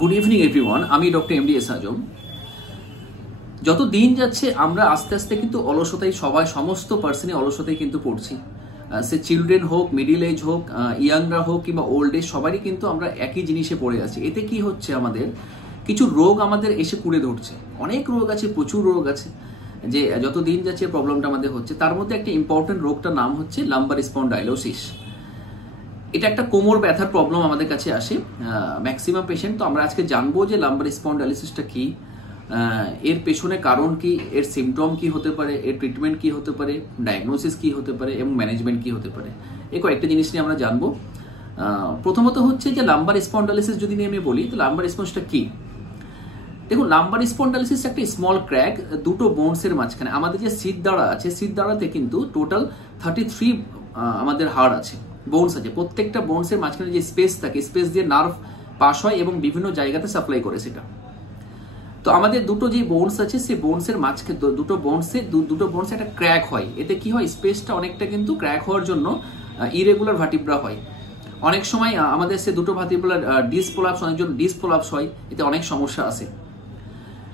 Good evening everyone, আমি doctor MD S আজম। যত দিন যাচ্ছে আমরা আস্তে আস্তে কিন্তু অলসতায় সমস্ত পার্সনই অলসতায় কিন্তু পড়ছি। সে চিলড্রেন হোক, মিডিল এজ হোক, ইয়াংরা হোক কিংবা ওল্ড এজ, সবারই কিন্তু আমরা একই জিনিসে পড়ে আছি। এতে কি হচ্ছে, আমাদের কিছু রোগ আমাদের এসে কুড়ে ধরছে। অনেক রোগ আছে, প্রচুর রোগ আছে, যে যত দিন যাচ্ছে প্রবলেমটা আমাদের হচ্ছে। তার মধ্যে একটা ইম্পর্টেন্ট রোগটার নাম হচ্ছে লাম্বার স্পন্ডাইলোসিস। এটা একটা কোমর ব্যথার প্রবলেম আমাদের কাছে আসে ম্যাক্সিমাম পেশেন্ট। তো আমরা আজকে জানবো যে লাম্বার স্পন্ডাইলোসিসটা কি, এর পেছনে কারণ কি, এর সিমটম কি হতে পারে, এর ট্রিটমেন্ট কি হতে পারে, ডায়াগনোসিস কি হতে পারে এবং ম্যানেজমেন্ট কি হতে পারে। এই কয়েকটা জিনিস নিয়ে আমরা জানবো। প্রথমত হচ্ছে যে লাম্বার স্পন্ডাইলোসিস যদি নিয়ে আমি বলি, তো লাম্বার স্পন্ডাইলোসিসটা কি? দেখুন, লাম্বার স্পন্ডাইলোসিস একটা স্মল ক্র্যাক দুটো বোনসের মাঝখানে। আমাদের যে সিরদাঁড়া আছে, সিরদাঁড়াতে কিন্তু টোটাল 33 আমাদের হাড় আছে, বোনস আছে। প্রত্যেকটা বোনসের মাঝখানে যে স্পেস থাকে, স্পেস দিয়ে নার্ভ পাস হয় এবং বিভিন্ন জায়গাতে সাপ্লাই করে সেটা। তো আমাদের দুটো যে বোনস আছে, সেই বোনসের মাঝখানে দুটো বোনসে একটা ক্র্যাক হয়। এতে কি হয়, স্পেসটা অনেকটা কিন্তু ক্র্যাক হওয়ার জন্য ইরেগুলার ভার্টিব্রা হয়। অনেক সময় আমাদের সে দুটো ভার্টিব্রার ডিসপ্রলাপস, অনেকজন ডিসপ্রলাপস হয়, এতে অনেক সমস্যা আছে।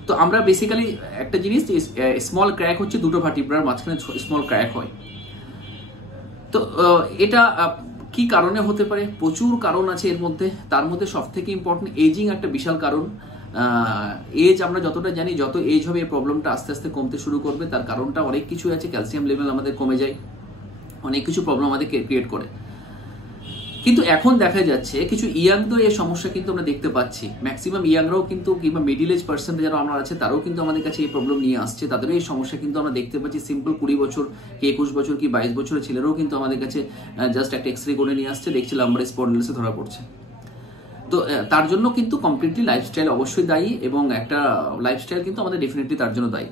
তো আমরা বেসিক্যালি একটা জিনিস, স্মল ক্র্যাক হচ্ছে দুটো ভার্টিব্রার মাঝখানে স্মল ক্র্যাক হয়। তো এটা কি কারণে হতে পারে? প্রচুর কারণ আছে এর মধ্যে। তার মধ্যে সব থেকে ইম্পর্টেন্ট এজিং একটা বিশাল কারণ। এজ আমরা যতটা জানি, যত এজ হবে এই প্রবলেমটা আস্তে আস্তে কমতে শুরু করবে। তার কারণটা অনেক কিছু আছে। ক্যালসিয়াম লেভেল আমাদের কমে যায়, অনেক কিছু প্রবলেম আমাদের ক্রিয়েট করে। কিন্তু এখন দেখা যাচ্ছে কিছু ইয়াংদের এই সমস্যা কিন্তু আমরা দেখতে পাচ্ছি। ম্যাক্সিমাম ইয়াংরাও কিন্তু, কিংবা মিডিল এজ পার্সন যারা আমরা আছে, তারাও কিন্তু আমাদের কাছে এই প্রবলেম নিয়ে আসছে। তাদেরও এই সমস্যা কিন্তু আমরা দেখতে পাচ্ছি। সিম্পল 20 বছর কি 21 বছর কি 22 বছরের ছেলেরাও কিন্তু আমাদের কাছে জাস্ট একটা এক্সরে করে নিয়ে আসছে, দেখছি লাম্বার স্পন্ডাইলোসিসে ধরা পড়ছে। তো তার জন্য কিন্তু কমপ্লিটলি লাইফস্টাইল অবশ্যই দায়ী, এবং একটা লাইফস্টাইল কিন্তু আমাদের ডেফিনেটলি তার জন্য দায়ী।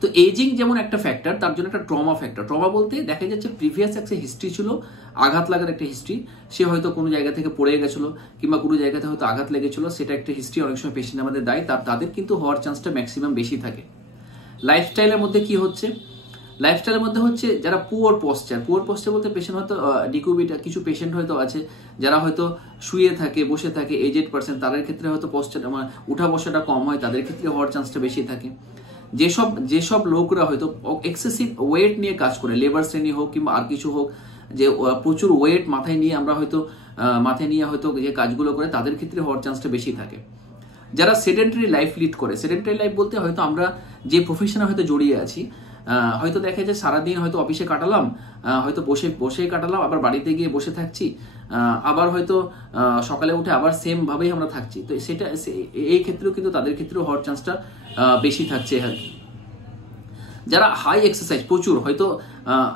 তো এজিং যেমন একটা ফ্যাক্টর, তার জন্য একটা ট্রমা ফ্যাক্টর। ট্রমা বলতে দেখা যাচ্ছে প্রিভিয়াস একটা হিস্ট্রি ছিল, আঘাত লাগার একটা হিস্ট্রি। সে হয়তো কোনো জায়গা থেকে পড়ে গেছিলো কিংবা কোনো জায়গাতে হয়তো আঘাত লেগেছিল, সেটা একটা হিস্ট্রি অনেক সময় পেশেন্ট আমাদের দায়ী। তাদের কিন্তু হওয়ার চান্সটা ম্যাক্সিমাম বেশি থাকে। লাইফস্টাইলের মধ্যে কি হচ্ছে? লাইফস্টাইলের মধ্যে হচ্ছে যারা পুয়ার পশ্চার বলতে পেশেন্ট হয়তো ডিকুবিটা, কিছু পেশেন্ট হয়তো আছে যারা হয়তো শুয়ে থাকে, বসে থাকে, এজেড পার্সন, তাদের ক্ষেত্রে হয়তো পশ্চারটা উঠা বসাটা কম হয়, তাদের ক্ষেত্রে হওয়ার চান্সটা বেশি থাকে। যেসব লোকরা হয়তো এক্সেসিভ ওয়েট নিয়ে কাজ করে, লেবার শ্রেণী হোক কিংবা আর কিছু হোক, যে প্রচুর ওয়েট মাথায় নিয়ে হয়তো যে কাজগুলো করে, তাদের ক্ষেত্রে হওয়ার চান্সটা বেশি থাকে। যারা সেডেন্টারি লাইফ লিড করে, সেডেন্টারি লাইফ বলতে হয়তো আমরা যে প্রফেশনে হয়তো জড়িয়ে আছি, হয়তো দেখা যায় সারাদিন হয়তো অফিসে কাটালাম, হয়তো বসেই কাটালাম, আবার বাড়িতে গিয়ে বসে থাকছি, আবার হয়তো সকালে উঠে আবার সেম ভাবেই আমরা থাকছি। তো সেটা এই ক্ষেত্রেও কিন্তু তাদের ক্ষেত্রেও হওয়ার চান্সটা বেশি থাকছে আর কি। যারা হাই এক্সারসাইজ, প্রচুর হয়তো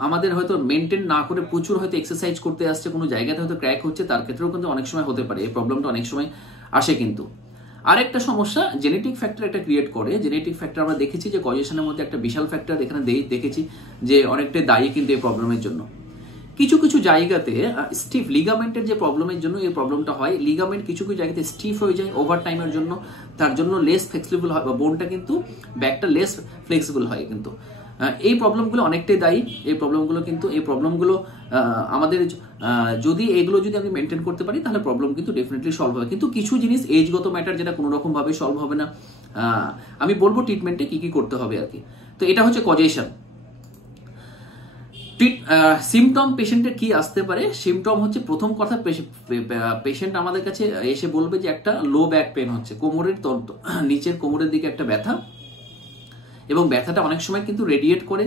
আমাদের হয়তো মেনটেন না করে প্রচুর হয়তো এক্সারসাইজ করতে আসছে, কোনো জায়গাতে হয়তো ক্র্যাক হচ্ছে, তার ক্ষেত্রেও কিন্তু অনেক সময় হতে পারে। এই প্রবলেমটা অনেক সময় আসে। কিন্তু আরেকটা সমস্যা জেনেটিক ফ্যাক্টর একটা ক্রিয়েট করে। জেনেটিক ফ্যাক্টর আমরা দেখেছি যে কজেশনের মধ্যে একটা বিশাল ফ্যাক্টর এখানে দেখেছি যে অনেকটা দায়ী কিন্তু এই প্রবলেমের জন্য। কিছু কিছু জায়গাতে স্টিফ লিগামেন্টের যে প্রবলেমের জন্য এই প্রবলেমটা হয়। লিগামেন্ট কিছু কিছু জায়গাতে স্টিফ হয়ে যায় ওভার টাইমের জন্য, তার জন্য লেস ফ্লেক্সিবল হয়, বোনটা কিন্তু ব্যাকটা লেস ফ্লেক্সিবল হয়। কিন্তু এই প্রবলেমগুলো অনেকটাই দায়ী। এই প্রবলেমগুলো আমাদের যদি আমি মেনটেন করতে পারি, তাহলে প্রবলেম কিন্তু ডেফিনেটলি সলভ হবে। কিন্তু কিছু জিনিস এজগত ম্যাটার, যেটা কোনো রকম ভাবে সলভ হবে না। আমি বলবো ট্রিটমেন্টে কি কি করতে হবে আর কি। তো এটা হচ্ছে কজেশন। সিমটম পেশেন্টের কি আসতে পারে? সিমটম হচ্ছে, প্রথম কথা, পেশেন্ট আমাদের কাছে এসে বলবে যে একটা লো ব্যাক পেন হচ্ছে, নিচের কোমরের দিকে একটা ব্যথা, এবং ব্যথাটা অনেক সময় কিন্তু রেডিয়েট করে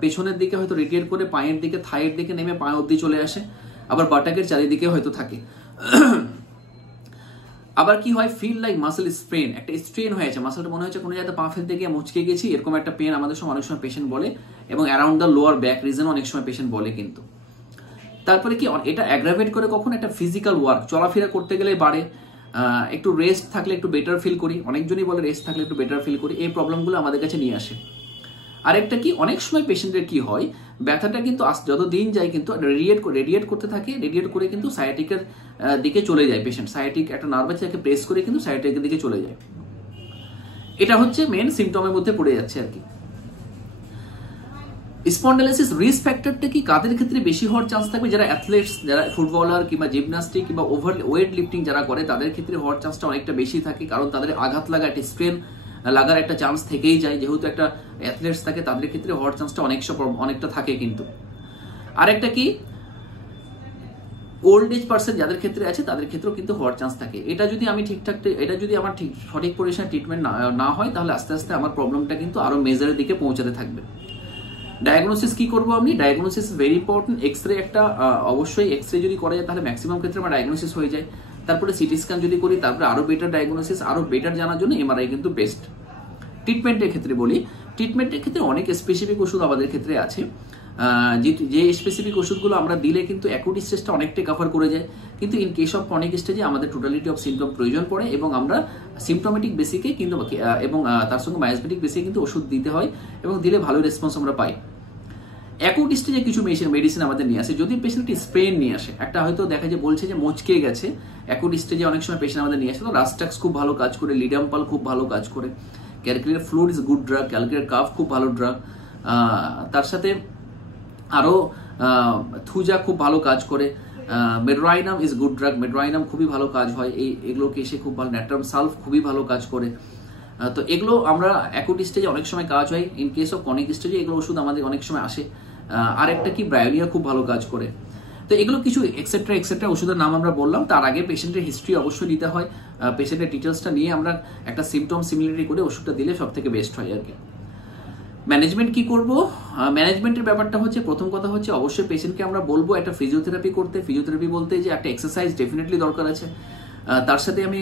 পেছনের দিকে, হয়তো রেডিয়েট করে পায়ের দিকে, থাইয়ের দিকে নেমে পায়ে অবধি চলে আসে, আবার বাটাকের চারিদিকে হয়তো থাকে। আবার কি হয়, ফিল লাইক মাসেল স্ট্রেন, একটা স্ট্রেন হয়েছে, মাসেলটা মনে হচ্ছে কোনো জায়গায় পা ফেলতে গিয়ে মুচকে গেছি, এরকম একটা পেন আমাদের সময় অনেক সময় পেশেন্ট বলে, এবং around the lower back reason অনেক সময় পেশেন্ট বলে। কিন্তু তারপরে কি, এটা অ্যাগ্রাভেট করে কখন, একটা ফিজিক্যাল ওয়ার্ক, চলাফেরা করতে গেলে বাড়ে, একটু রেস্ট থাকলে একটু বেটার ফিল করি, অনেকজনই বলে রেস্ট থাকলে একটু বেটার ফিল করি। এই প্রবলেমগুলো আমাদের কাছে নিয়ে আসে। আরেকটা কি, অনেক সময় পেশেন্টের কি হয়, ব্যথাটা কিন্তু যত দিন যায় কিন্তু রেডিয়েট করতে থাকে, রেডিয়েট করে কিন্তু সায়াটিকের দিকে চলে যায় পেশেন্ট। সায়াটিক একটা নার্ভ আছে, তাকে প্রেস করে কিন্তু সায়াটিকের দিকে চলে যায়। এটা হচ্ছে মেন সিমটমের মধ্যে পড়ে যাচ্ছে আর কি। স্পন্ডাইলিসিস রিস্ক ফ্যাক্টরটা কি কাদের ক্ষেত্রে বেশি হওয়ার চান্স থাকবে? যারা অ্যাথলেটস, যারা ফুটবলার কিংবা জিমনাস্টিক কিংবা ওভার ওয়েট লিফটিং যারা করে তাদের ক্ষেত্রে হওয়ার চান্সটা অনেকটা বেশি থাকে, কারণ তাদের আঘাত লাগা, একটা স্ট্রেন লাগার একটা চান্স থেকেই যায়। যেহেতু একটা অ্যাথলেটস থাকে তাদের ক্ষেত্রে হওয়ার চান্সটা অনেকটা থাকে। কিন্তু আরেকটা কি, ওল্ড এজ পার্সন যাদের ক্ষেত্রে আছে তাদের ক্ষেত্রেও কিন্তু হওয়ার চান্স থাকে। এটা যদি আমি এটা যদি আমার সঠিক পরিমাণে ট্রিটমেন্ট না হয় তাহলে আস্তে আস্তে আমার প্রবলেমটা কিন্তু আরো মেজারের দিকে পৌঁছাতে থাকবে। ডায়াগনোসিস কি করবো আমি? Diagnosis very important. এক্সরে একটা অবশ্যই এক্সরে যদি করা যায় তাহলে ম্যাক্সিমাম ক্ষেত্রে আমার ডায়াগনোসিস হয়ে যায়। তারপরে সিটি স্ক্যান যদি করি, তারপরে আরো বেটার ডায়াগনোসিস, আরো বেটার জানার জন্য এমআরআই কিন্তু বেস্ট। ট্রিটমেন্টের ক্ষেত্রে বলি, ট্রিটমেন্টের ক্ষেত্রে অনেক স্পেসিফিক ওষুধ আমাদের ক্ষেত্রে আছে, যে স্পেসিফিক ওষুধগুলো আমরা দিলে কিন্তু অ্যাকুট স্টেজটা অনেকটাই কভার করে যায়। কিন্তু ইন কেস অফ ক্রনিক স্টেজে আমাদের টোটালিটি অফ সিমটম প্রয়োজন পড়ে এবং আমরা সিমটোমেটিক বেসিকে কিন্তু এবং তার সঙ্গে মায়োসিটিক বেসিকে কিন্তু ওষুধ দিতে হয় এবং দিলে ভালো রেসপন্স আমরা পাই। অ্যাকুট স্টেজে কিছু মেডিসিন আমাদের নিয়ে আসে। যদি পেশেন্টটি স্প্রেন নিয়ে আসে, একটা হয়তো দেখা যায় বলছে যে মচকে গেছে, অ্যাকুট স্টেজে অনেক সময় পেশেন্ট আমাদের নিয়ে আসে, তো রাস্টাক্স খুব ভালো কাজ করে, লিডাম্পাল খুব ভালো কাজ করে, calculate fluid is good drug, calculate calf খুব ভালো ড্রাগ, তার সাথে আরো থুজা খুব ভালো কাজ করে, মেড্রোয়াইনাম ইজ গুড ড্রাগ, মেড্রোয়াইনাম খুবই ভালো কাজ হয়, এগুলো কেসে খুব ভালো, ন্যাট্রাম সালফ খুবই ভালো কাজ করে। তো এগুলো আমরা অ্যাকুট স্টেজে অনেক সময় কাজ হয়। ইন কেস অফ ক্রনিক স্টেজে এগুলো ওষুধ আমাদের অনেক সময় আসে। আরেকটা কি, ব্রায়োনিয়া খুব ভালো কাজ করে। তো এগুলো কিছু এক্সেট্রা ওষুধের নাম আমরা বললাম। তার আগে পেশেন্টের হিস্ট্রি অবশ্যই নিতে হয়, পেশেন্টের ডিটেলসটা নিয়ে আমরা একটা সিমটম সিমিলারিটি করে ওষুধটা দিলে সব থেকে বেস্ট হয় আর কি। ম্যানেজমেন্ট কি করব? ম্যানেজমেন্টের ব্যাপারটা হচ্ছে, প্রথম কথা হচ্ছে অবশ্যই পেশেন্টকে আমরা বলবো একটা ফিজিওথেরাপি করতে। ফিজিওথেরাপি বলতে যে একটা এক্সারসাইজ ডেফিনেটলি দরকার আছে, তার সাথে আমি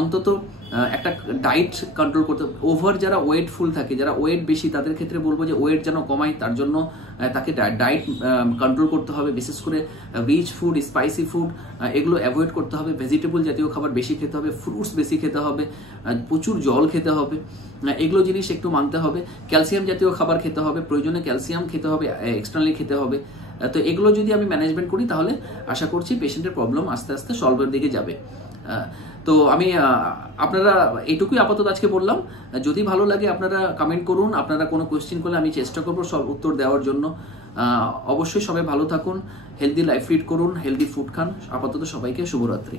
অন্তত একটা ডায়েট কন্ট্রোল করতে। ওভার যারা ওয়েটফুল থাকে, যারা ওয়েট বেশি, তাদের ক্ষেত্রে বলবো যে ওয়েট যেন কমায়, তার জন্য তাকে ডায়েট কন্ট্রোল করতে হবে। বিশেষ করে রিচ ফুড, স্পাইসি ফুড এগুলো অ্যাভয়েড করতে হবে। ভেজিটেবল জাতীয় খাবার বেশি খেতে হবে, ফ্রুটস বেশি খেতে হবে, প্রচুর জল খেতে হবে, এগুলো জিনিস একটু মানতে হবে। ক্যালসিয়াম জাতীয় খাবার খেতে হবে, প্রয়োজনে ক্যালসিয়াম খেতে হবে, এক্সটার্নালি খেতে হবে। তো এগুলো যদি আমি ম্যানেজমেন্ট করি তাহলে আশা করছি পেশেন্টের প্রবলেম আস্তে আস্তে সলভের দিকে যাবে। তো আমি আপনারা এইটুকুই আপাতত আজকে বললাম। যদি ভালো লাগে আপনারা কমেন্ট করুন, আপনারা কোনো কোয়েশ্চেন করলে আমি চেষ্টা করবো সব উত্তর দেওয়ার জন্য। অবশ্যই সবাই ভালো থাকুন, হেলদি লাইফ লিড করুন, হেলদি ফুড খান। আপাতত সবাইকে শুভরাত্রি।